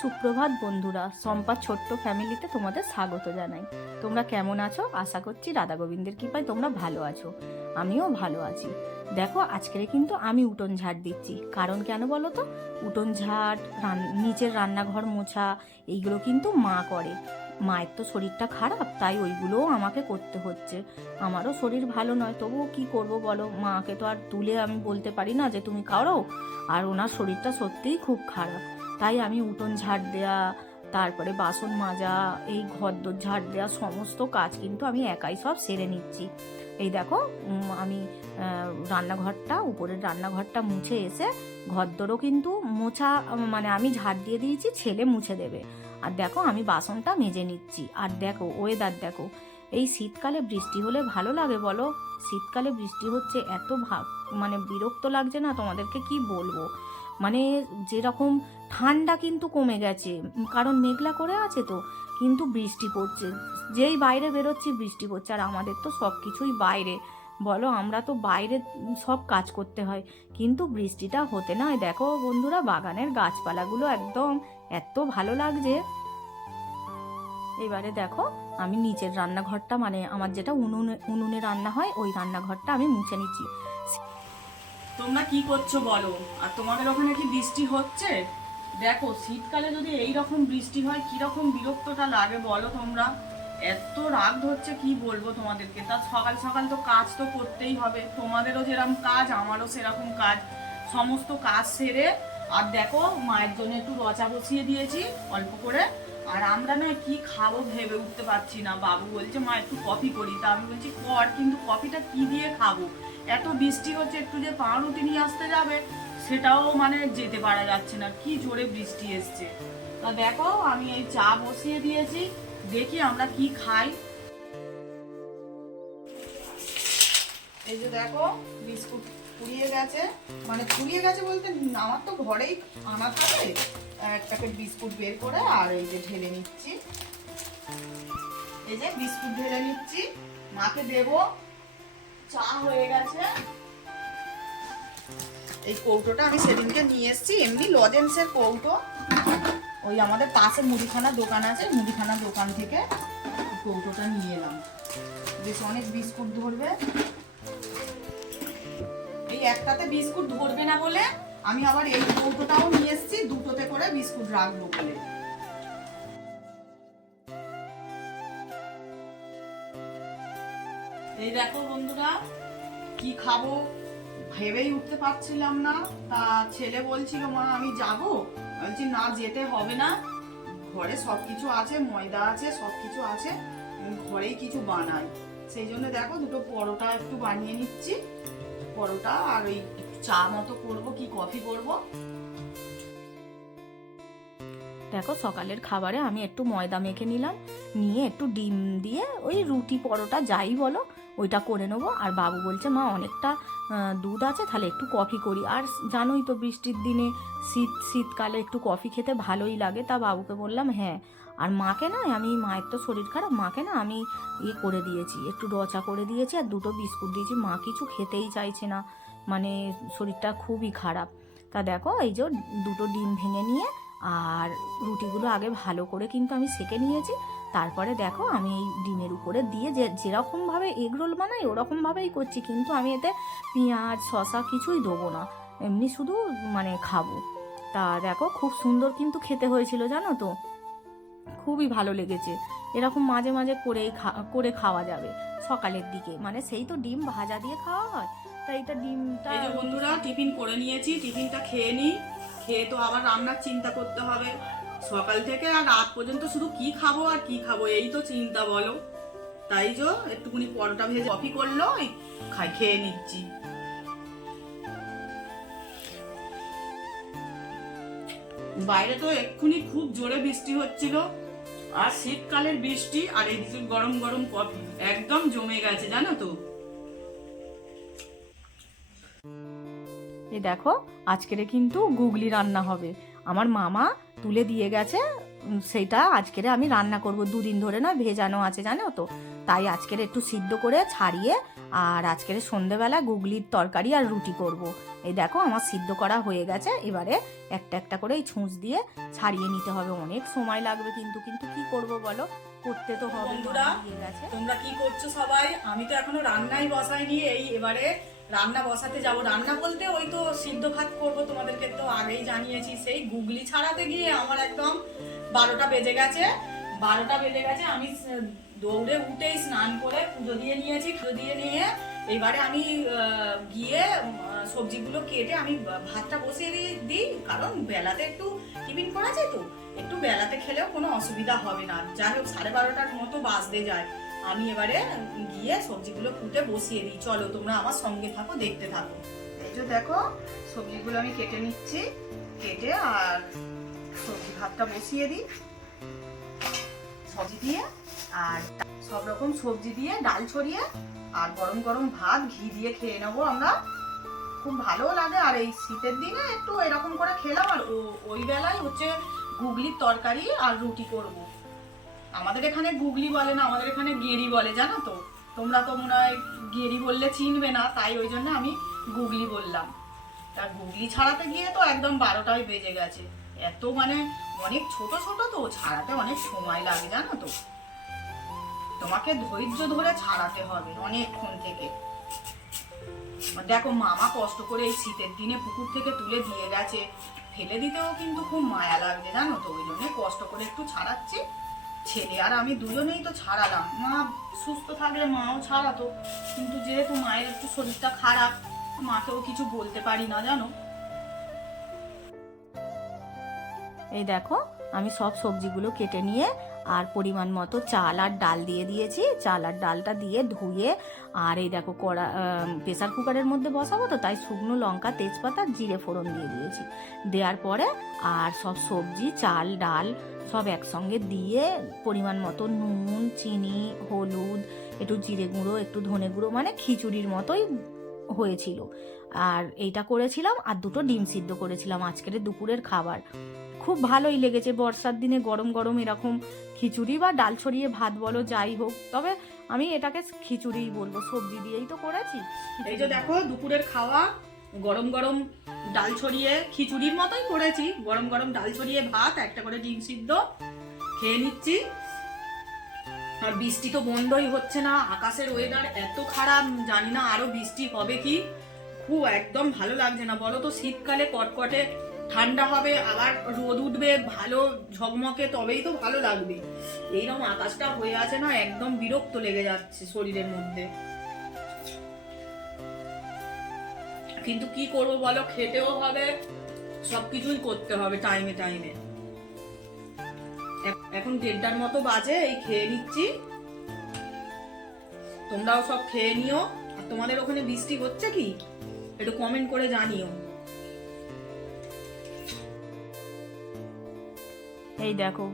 সুপ্রভাত বন্ধুরা, সম্পার ছোট্ট ফ্যামিলিতে তোমাদের স্বাগত জানাই। তোমরা কেমন আছো? আশা করছি রাধা গোবিন্দের কৃপায় তোমরা ভালো আছো। আমিও ভালো আছি। দেখো, আজকের কিন্তু আমি উঠোন ঝাড় দিচ্ছি। কারণ কেন বলো তো? উঠোন ঝাড়, নিচের রান্নাঘর মোছা, এইগুলো কিন্তু মা করে। মায়ের তো শরীরটা খারাপ, তাই ওইগুলোও আমাকে করতে হচ্ছে। আমারও শরীর ভালো নয়, তবুও কি করব বলো, মাকে তো আর তুলে আমি বলতে পারি না যে তুমি করো। আর ওনার শরীরটা সত্যিই খুব খারাপ, তাই আমি উঠোন ঝাড় দেয়া, তারপরে বাসন মাজা, এই ঘরদোর ঝাড় দেওয়া, সমস্ত কাজ কিন্তু আমি একাই সব সেরে নিচ্ছি। এই দেখো, আমি রান্নাঘরটা, উপরের রান্নাঘরটা মুছে এসে ঘরদোরও কিন্তু মোছা, মানে আমি ঝাড় দিয়ে দিয়েছি, ছেলে মুছে দেবে। আর দেখো, আমি বাসনটা মেজে নিচ্ছি। আর দেখো ওয়েদার দেখো, এই শীতকালে বৃষ্টি হলে ভালো লাগে বলো? শীতকালে বৃষ্টি হচ্ছে, এত মানে বিরক্ত লাগছে না, তোমাদেরকে কি বলবো। মানে যেরকম ঠান্ডা কিন্তু কমে গেছে, কারণ মেঘলা করে আছে তো, কিন্তু বৃষ্টি পড়ছে। যেই বাইরে বেরোচ্ছি বৃষ্টি পড়ছে। আর আমাদের তো সব কিছুই বাইরে বলো, আমরা তো বাইরে সব কাজ করতে হয়, কিন্তু বৃষ্টিটা হতে না। দেখো বন্ধুরা, বাগানের গাছপালাগুলো একদম এত ভালো লাগছে। এবারে দেখো, আমি নিচের রান্নাঘরটা, মানে আমার যেটা উনুনে রান্না হয়, ওই রান্নাঘরটা আমি মুছে নিচ্ছি। তোমরা কি করছো বলো? আর তোমাদের ওখানে কি বৃষ্টি হচ্ছে? দেখো, শীতকালে যদি এই রকম বৃষ্টি হয় কিরকম বিরক্তটা লাগে বলো তোমরা। এত রাগ ধরছে, কি বলবো তোমাদেরকে। তা সকাল সকাল তো কাজ তো করতেই হবে, তোমাদেরও যেরকম কাজ আমারও সেরকম কাজ। সমস্ত কাজ সেরে, আর দেখো মায়ের জন্য একটু রচা বসিয়ে দিয়েছি অল্প করে। আর আমরা না কি খাবো ভেবে উঠতে পারছি না। বাবু বলছে মা একটু কফি করি, তা আমি বলছি কর, কিন্তু কফিটা কি দিয়ে খাবো? এত বৃষ্টি হচ্ছে, একটু যে পাউরুটি নিয়ে আসতে যাবে সেটাও মানে যেতে পারা যাচ্ছে না, কি জোরে বৃষ্টি এসছে। তা দেখো, আমি এই চা বসিয়ে দিয়েছি, দেখি আমরা কি খাই। এই যে দেখো, বিস্কুট ফুরিয়ে গেছে, মানে ফুরিয়ে গেছে বলতে আমার তো ঘরেই আনা থাকে। এক প্যাকেট বিস্কুট বের করে আর এই যে ঢেলে নিচ্ছি। এই যে বিস্কুট ঢেলে নিচ্ছি, মাকে দেবো। চা হয়ে গেছে। এই কৌটোটা আমি সেদিনকে নিয়ে এসেছি, এমনি লজেন্সের কৌটো। ওই আমাদের পাশে মুদিখানা দোকান আছে, মুদিখানা দোকান থেকে কৌটোটা নিয়ে এলাম। বেশ অনেক বিস্কুট ধরবে। এই একটাতে বিস্কুট ধরবে না বলে আমি আবার এই কৌটোটাও নিয়ে এসেছি, দুটোতে করে বিস্কুট রাখবো বলে। এই দেখো বন্ধুরা, কি খাবো ভেবেই উঠতে পারছিলাম না। তা ছেলে বলছিল মা আমি যাব, বলছি না যেতে হবে না, ঘরে সবকিছু আছে, ময়দা আছে, সবকিছু আছে, ঘরেই কিছু বানাই। সেই জন্য দেখো দুটো পরোটা একটু বানিয়ে নিচ্ছি, পরোটা আর ওই চা মতো করবো, কি কফি করব। দেখো, সকালের খাবারে আমি একটু ময়দা মেখে নিলাম, নিয়ে একটু ডিম দিয়ে ওই রুটি পরোটা যাই বলো ওইটা করে নেবো। আর বাবু বলছে মা অনেকটা দুধ আছে, তাহলে একটু কফি করি। আর জানোই তো বৃষ্টির দিনে শীতকালে একটু কফি খেতে ভালোই লাগে। তা বাবুকে বললাম হ্যাঁ। আর মাকে না, আমি মায়ের তো শরীর খারাপ, মাকে না আমি ইয়ে করে দিয়েছি, একটু রচা করে দিয়েছি আর দুটো বিস্কুট দিয়েছি। মা কিছু খেতেই চাইছে না, মানে শরীরটা খুবই খারাপ। তা দেখো, এই যে দুটো ডিম ভেঙে নিয়ে আর রুটিগুলো আগে ভালো করে কিন্তু আমি সেঁকে নিয়েছি। তারপরে দেখো, আমি এই ডিমের উপরে দিয়ে যেরকমভাবে এগরোল বানাই ওরকমভাবেই করছি, কিন্তু আমি এতে পেঁয়াজ শসা কিছুই দেবো না, এমনি শুধু মানে খাবো। তা দেখো, খুব সুন্দর কিন্তু খেতে হয়েছিল জানো তো, খুবই ভালো লেগেছে। এরকম মাঝে মাঝে করে খাওয়া যাবে সকালের দিকে, মানে সেই তো ডিম ভাজা দিয়ে খাওয়া হয়, তাই এটা ডিমটা। এই যে বন্ধুরা, টিফিন করে নিয়েছি, টিফিনটা খেয়ে নিই। খেয়ে তো আবার রান্নার চিন্তা করতে হবে সকাল থেকে আর রাত পর্যন্ত, শুধু কি খাবো আর কি খাবো এই তো চিন্তা বলো। তাই যে একটুখানি পরোটা ভেজে কফি করলো, খেয়ে নিচ্ছি। বাইরে তো এক্ষুনি খুব জোরে বৃষ্টি হচ্ছিল, আর শীতকালের বৃষ্টি আর এই গরম গরম কফি একদম জমে গেছে জানো তো। এই দেখো, আজকের কিন্তু গুগলি রান্না হবে, আমার মামা তুলে দিয়ে গেছে। সেইটা আজকের আমি রান্না করব, দুদিন ধরে না ভেজানো আছে জানো তো। তাই আজকের একটু সিদ্ধ করে ছাড়িয়ে আর আজকের সন্ধেবেলা গুগলির তরকারি আর রুটি করব। এই দেখো আমার সিদ্ধ করা হয়ে গেছে। এবারে একটা একটা করে এই ছুঁচ দিয়ে ছাড়িয়ে নিতে হবে। অনেক সময় লাগবে কিন্তু কিন্তু কি করব বলো, করতে তো হবে। বন্ধুরা তোমরা কি করছো সবাই? আমি তো এখনো রান্নাই বসাইনি, এই এবারে রান্না বসাতে যাব। রান্না বলতে ওই তো সিদ্ধ ভাত করবো, তোমাদেরকে তো আগেই জানিয়েছি। সেই গুগলি ছাড়াতে গিয়ে আমার একদম 12টা বেজে গেছে। আমি দৌড়ে উঠেই স্নান করে পুজো দিয়ে নিয়েছি। পুজো দিয়ে নিয়ে এবারে আমি গিয়ে সবজিগুলো কেটে আমি ভাতটা বসিয়ে দিই, কারণ বেলাতে একটু টিফিন করেছি তো, একটু বেলাতে খেলেও কোনো অসুবিধা হবে না। যাই হোক 12:30টার মতো বাজতে যায়। আমি এবারে গিয়ে সবজিগুলো কুটে বসিয়ে দিই। চলো তোমরা আমার সঙ্গে থাকো, দেখতে থাকো। এই যে দেখো সবজিগুলো আমি কেটে নিচ্ছি, কেটে আর সবজি ভাতটা বসিয়ে দিই। সবজি দিয়ে আর সব রকম সবজি দিয়ে ডাল ছড়িয়ে আর গরম গরম ভাত ঘি দিয়ে খেয়ে নেবো আমরা। খুব ভালো লাগে। আর এই শীতের দিনে একটু এরকম করে খেলাম। আর ওই বেলায় হচ্ছে গুগলির তরকারি আর রুটি করব। আমাদের এখানে গুগলি বলে না, আমাদের এখানে গেরি বলে, জানো তো। তোমরা তো মনে হয় গেরি বললে চিনবে না, তাই ওই জন্য আমি গুগলি বললাম। তা গুগলি ছাড়াতে গিয়ে তো একদম 12টাই বেজে গেছে। এত মানে অনেক ছোট ছোট তো, ছাড়াতে অনেক সময় লাগে, জানো তো। তোমাকে ধৈর্য ধরে ছাড়াতে হবে অনেকক্ষণ থেকে। দেখো মামা কষ্ট করে এই শীতের দিনে পুকুর থেকে তুলে দিয়ে গেছে, ফেলে দিতেও কিন্তু খুব মায়া লাগছে, জানো তো। ওই জন্য কষ্ট করে একটু ছাড়াচ্ছি। ছেলে আর আমি দুজনেই তো ছাড়ালাম। মা সুস্থ থাকলে মাও ছাড়াতো, কিন্তু যেহেতু মায়ের একটু শরীরটা খারাপ, মাকেও কিছু বলতে পারি না, জানো। এই দেখো আমি সব সবজিগুলো কেটে নিয়ে আর পরিমাণ মতো চাল আর ডাল দিয়ে দিয়েছি। চাল আর ডালটা দিয়ে ধুয়ে আর এই দেখো প্রেসার কুকারের মধ্যে বসাবো তো, তাই শুকনো লঙ্কা, তেজপাতা, জিরে ফোড়ন দিয়ে দিয়েছি। দেওয়ার পরে আর সব সবজি, চাল, ডাল সব একসঙ্গে দিয়ে পরিমাণ মতো নুন, চিনি, হলুদ, একটু জিরে গুঁড়ো, একটু ধনে গুঁড়ো, মানে খিচুড়ির মতোই হয়েছিল। আর এইটা করেছিলাম আর 2টো ডিম সিদ্ধ করেছিলাম আজকের দুপুরের খাবার। খুব ভালোই লেগেছে। বর্ষার দিনে গরম গরম এরকম খিচুড়ি বা ডাল ছড়িয়ে ভাত বলো যাই হোক, তবে আমি এটাকে খিচুড়িই বলবো, সবজি দিয়েই তো করেছি। এই যে দেখো দুপুরের খাওয়া, গরম গরম ডাল ছড়িয়ে খিচুড়ির মতোই করেছি। গরম গরম ডাল ছড়িয়ে ভাত, একটা করে ডিম সিদ্ধ খেয়ে নিচ্ছি। আর বৃষ্টি তো বন্ধই হচ্ছে না। আকাশের ওয়েদার এত খারাপ, জানি না আরো বৃষ্টি হবে কি। খুব একদম ভালো লাগছে না, বলো তো। শীতকালে কটকটে ঠান্ডা হবে, আবার রোদ উঠবে ভালো ঝকমকে, তবেই তো ভালো লাগবে। এইরকম আকাশটা হয়ে আছে না, একদম বিরক্ত লেগে যাচ্ছে শরীরের মধ্যে। কিন্তু কি করব বলো, খেতেও হবে, সবকিছুই করতে হবে টাইমে টাইমে। এখন 1:30টার মতো বাজে, এই খেয়ে নিচ্ছি। তোমরাও সব খেয়ে নিও। আর তোমাদের ওখানে বৃষ্টি হচ্ছে কি একটু কমেন্ট করে জানিও। এই দেখো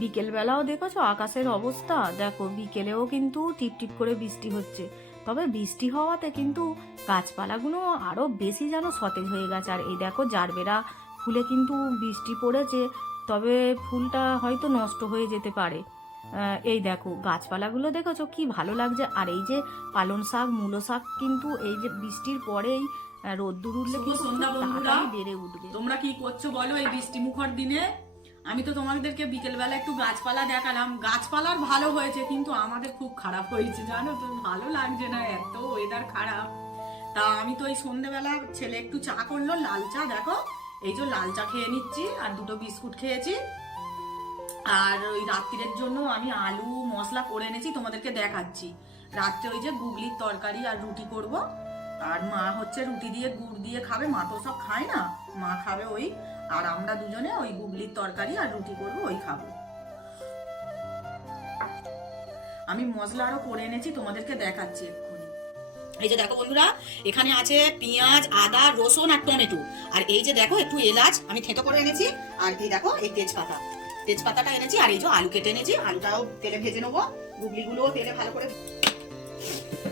বিকেল বেলাও দেখেছো আকাশের অবস্থা, দেখো বিকেলেও কিন্তু টিপ টিপ করে বৃষ্টি হচ্ছে। তবে বৃষ্টি হওয়াতে কিন্তু গাছপালাগুলো আরো বেশি যেন সতেজ হয়ে গেছে। আর এই দেখো জারবেরা ফুলে কিন্তু বৃষ্টি পড়েছে, তবে ফুলটা হয়তো নষ্ট হয়ে যেতে পারে। এই দেখো গাছপালাগুলো দেখেছো কি ভালো লাগছে। আর এই যে পালং শাক, মূলো শাক কিন্তু এই যে বৃষ্টির পরেই রোদ্দুর উঠলে কিন্তু তাড়াতাড়ি বেড়ে উঠবে। তোমরা কি করছো বলো এই বৃষ্টি মুখর দিনে? আমি তো তোমাদেরকে বিকেলবেলা একটু গাছপালা দেখালাম। গাছপালার ভালো হয়েছে, কিন্তু আমাদের খুব খারাপ হয়েছে, জানো তো। ভালো লাগছে না, এত ওয়েদার খারাপ। তা আমি তো এই সন্ধ্যেবেলা ছেলে একটু চা করলো, লাল চা। দেখো এই যে লাল চা খেয়ে নিচ্ছি আর 2টো বিস্কুট খেয়েছি। আর ওই রাত্রির জন্য আমি আলু মশলা করে এনেছি, তোমাদেরকে দেখাচ্ছি। রাত্রে ওই যে গুগলির তরকারি আর রুটি করব। আর মা হচ্ছে রুটি দিয়ে গুড় দিয়ে খাবে, মা তো সব খায় না, মা খাবে ওই। আর আমরা দুজনে ওই গুগলির তরকারি আর রুটি করবো, ওই খাবো। আমি মশলা আরো করে এনেছি, তোমাদেরকে দেখাচ্ছি এক্ষুনি। এই যে দেখো বন্ধুরা, এখানে আছে পেঁয়াজ, আদা, রসুন আর টমেটো। আর এই যে দেখো একটু এলাচ আমি থেতো করে এনেছি। আর এই দেখো এই তেজপাতাটা এনেছি। আর এই যে আলু কেটে এনেছি, আলুটাও তেলে ভেজে নেবো, গুগলিগুলো তেলে ভালো করে।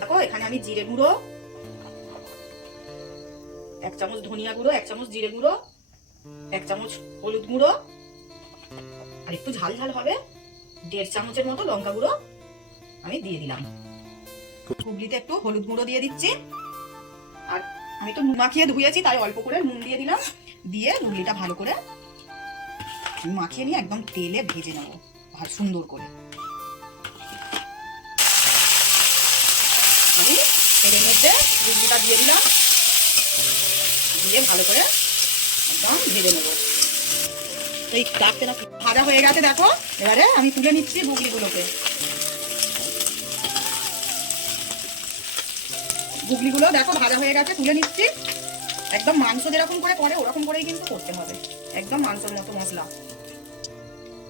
দেখো এখানে আমি জিরে গুঁড়ো 1 চামচ, ধনিয়া গুঁড়ো 1 চামচ, জিরে গুঁড়ো 1 চামচ, হলুদ গুঁড়ো, আর একটু ঝাল ঝাল হবে 1.5 চামচের মতো লঙ্কা গুঁড়ো আমি দিয়ে দিলাম। গুগলিতে একটু হলুদ গুঁড়ো দিয়ে দিচ্ছি। আর আমি তো নুন মাখিয়ে ধুয়েছি, তাই অল্প করে নুন দিয়ে দিলাম, দিয়ে গুগলিটা ভালো করে মাখিয়ে নিয়ে একদম তেলে ভেজে নেবো ভালো সুন্দর করে। আমি তেলের মধ্যে গুগলিটা দিয়ে দিলাম, দিয়ে ভালো করে একদম ভেজে নেবো। এই ডাকতে না ভাজা হয়ে গেছে দেখো, এবারে আমি তুলে নিচ্ছি গুগলিগুলোকে। গুগলিগুলো দেখো ভাজা হয়ে গেছে, তুলে নিচ্ছি। একদম মাংস যেরকম করে ওরকম করেই কিন্তু করতে হবে, একদম মাংসের মতো মশলা।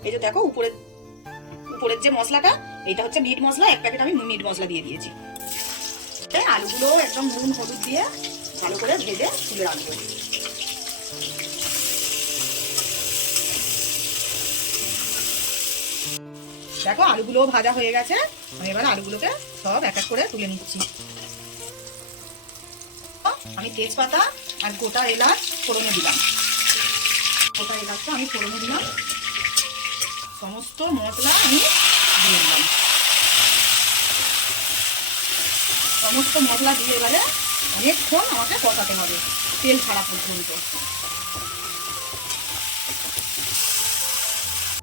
এই যে দেখো উপরের যে মশলাটা, এটা হচ্ছে মিট মশলা, 1 প্যাকেট আমি মিট মশলা দিয়ে দিয়েছি। আলুগুলো একদম নুন হলুদ দিয়ে ভালো করে ভেজে তুলে রাখবো। দেখো আলুগুলো ভাজা হয়ে গেছে, আমি এবার আলুগুলোকে সব এক এক করে তুলে নিচ্ছি। আমি তেজপাতা আর গোটা এলাচ ফোড়নে দিলাম, গোটা এলাচটা আমি ফোড়নে দিলাম, সমস্ত মশলা আমি দিয়ে দিলাম। সমস্ত মশলা দিয়ে এবারে অনেকক্ষণ আমাকে কষাতে হবে তেল ছাড়া পর্যন্ত।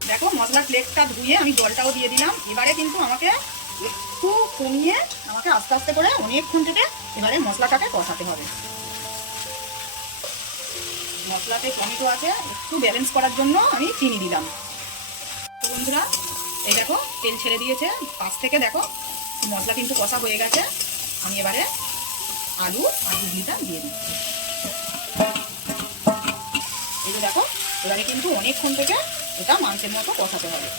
দেখো মশলার প্লেটটা ধুয়ে আমি জলটাও দিয়ে দিলাম। এবারে কিন্তু আমাকে একটু কমিয়ে আমাকে আস্তে আস্তে করে অনেকক্ষণ থেকে এবারে মশলাটাকে কষাতে হবে। মশলাতে টমেটো আছে, একটু ব্যালেন্স করার জন্য আমি চিনি দিলাম। তো বন্ধুরা এই দেখো তেল ছেড়ে দিয়েছে পাশ থেকে, দেখো মশলা কিন্তু কষা হয়ে গেছে। আমি এবারে আলু আর গুগলিটা দিয়ে দিচ্ছি। এই যে দেখো এবারে কিন্তু অনেকক্ষণ থেকে এটা মাংসের মতো কষাতে হবে।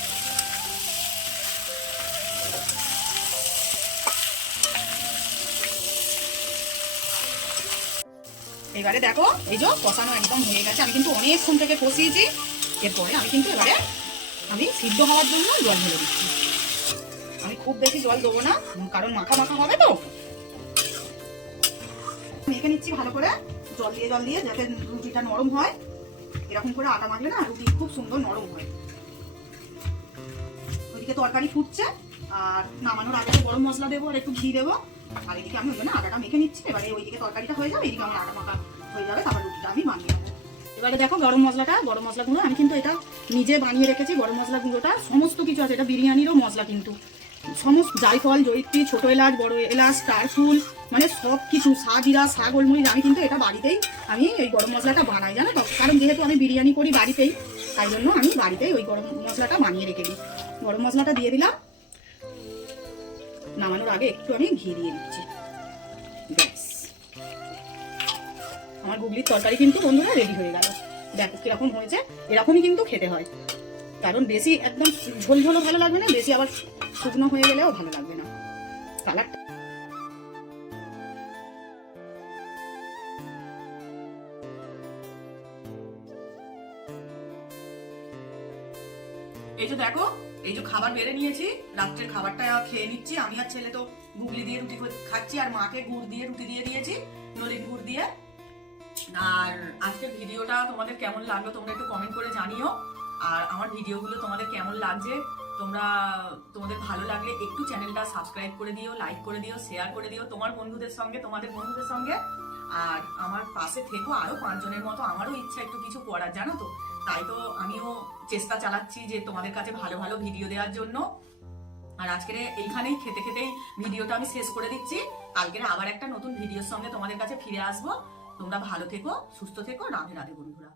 এবারে দেখো এই যে কষানো একদম হয়ে গেছে, আমি কিন্তু অনেকক্ষণ থেকে কষিয়েছি। এরপরে আমি কিন্তু এবারে আমি সিদ্ধ হওয়ার জন্য জল ঢেলে দিচ্ছি। আমি খুব বেশি জল দেবো না, কারণ মাখা মাখা হবে তো। মেখে নিচ্ছি ভালো করে জল দিয়ে যাতে রুটিটা নরম হয়। এরকম করে আটা মাখলে না রুটি খুব সুন্দর নরম হয়। ওইদিকে তরকারি ফুটছে, আর নামানোর আগে গরম মশলা দেবো আর একটু ঘি দেবো। আর এদিকে আমি ওই জন্য আটাটা মেখে নিচ্ছি। এবারে ওইদিকে তরকারিটা হয়ে যাবে, এদিকে আমার আটা মাখা হয়ে যাবে, তারপর রুটিটা আমি বানিয়ে নেবো। এবারে দেখো গরম মশলা গুঁড়ো আমি কিন্তু এটা নিজে বানিয়ে রেখেছি। গরম মশলা গুঁড়োটা সমস্ত কিছু আছে, এটা বিরিয়ানিরও মশলা কিন্তু সমস্ত জায়ফল, জয়িত্রী, ছোট এলাচ, বড় এলাচ, স্টারফুল, মানে সব কিছু, সাজিরা, গোলমরিচ, আমি কিন্তু এটা বাড়িতেই আমি এই গরম মশলাটা বানাই, জানো তো। কারণ যেহেতু আমি বিরিয়ানি করি বাড়িতেই, তাই জন্য আমি বাড়িতেই ওই গরম মশলাটা বানিয়ে রেখে দিই। গরম মশলাটা দিয়ে দিলাম, নামানোর আগে একটু আমি ঘি দিয়ে দিচ্ছি। ব্যাস আমার গুগলির তরকারি কিন্তু বন্ধুরা রেডি হয়ে গেল। দেখো কিরকম হয়েছে, এরকমই কিন্তু খেতে হয়। কারণ বেশি একদম ঝোলঝোলও ভালো লাগবে না, বেশি আবার শুকনো হয়ে গেলেও ভালো লাগবে না। কালারটা এই যে দেখো, এই যে খাবার বেড়ে নিয়েছি, রাত্রের খাবারটা খেয়ে নিচ্ছি। আমি আর ছেলে তো গুগলি দিয়ে রুটি খাচ্ছি, আর মাকে গুড় দিয়ে রুটি দিয়ে দিয়েছি, নলিন গুড় দিয়ে। আর আজকের ভিডিওটা তোমাদের কেমন লাগলো তোমরা একটু কমেন্ট করে জানিও। আর আমার ভিডিওগুলো তোমাদের কেমন লাগছে, তোমাদের ভালো লাগলে একটু চ্যানেলটা সাবস্ক্রাইব করে দিও, লাইক করে দিও, শেয়ার করে দিও তোমাদের বন্ধুদের সঙ্গে। আর আমার পাশে থেকো, আরো 5 জনের মতো। আমারও ইচ্ছা একটু কিছু করার, জানো তো। তাই তো আমিও চেষ্টা চালাচ্ছি যে তোমাদের কাছে ভালো ভালো ভিডিও দেওয়ার জন্য। আর আজকের এইখানেই খেতেই ভিডিওটা আমি শেষ করে দিচ্ছি। কালকের আবার একটা নতুন ভিডিওর সঙ্গে তোমাদের কাছে ফিরে আসবো। তোমরা ভালো থেকো, সুস্থ থেকো। রাধে রাধে বন্ধুরা।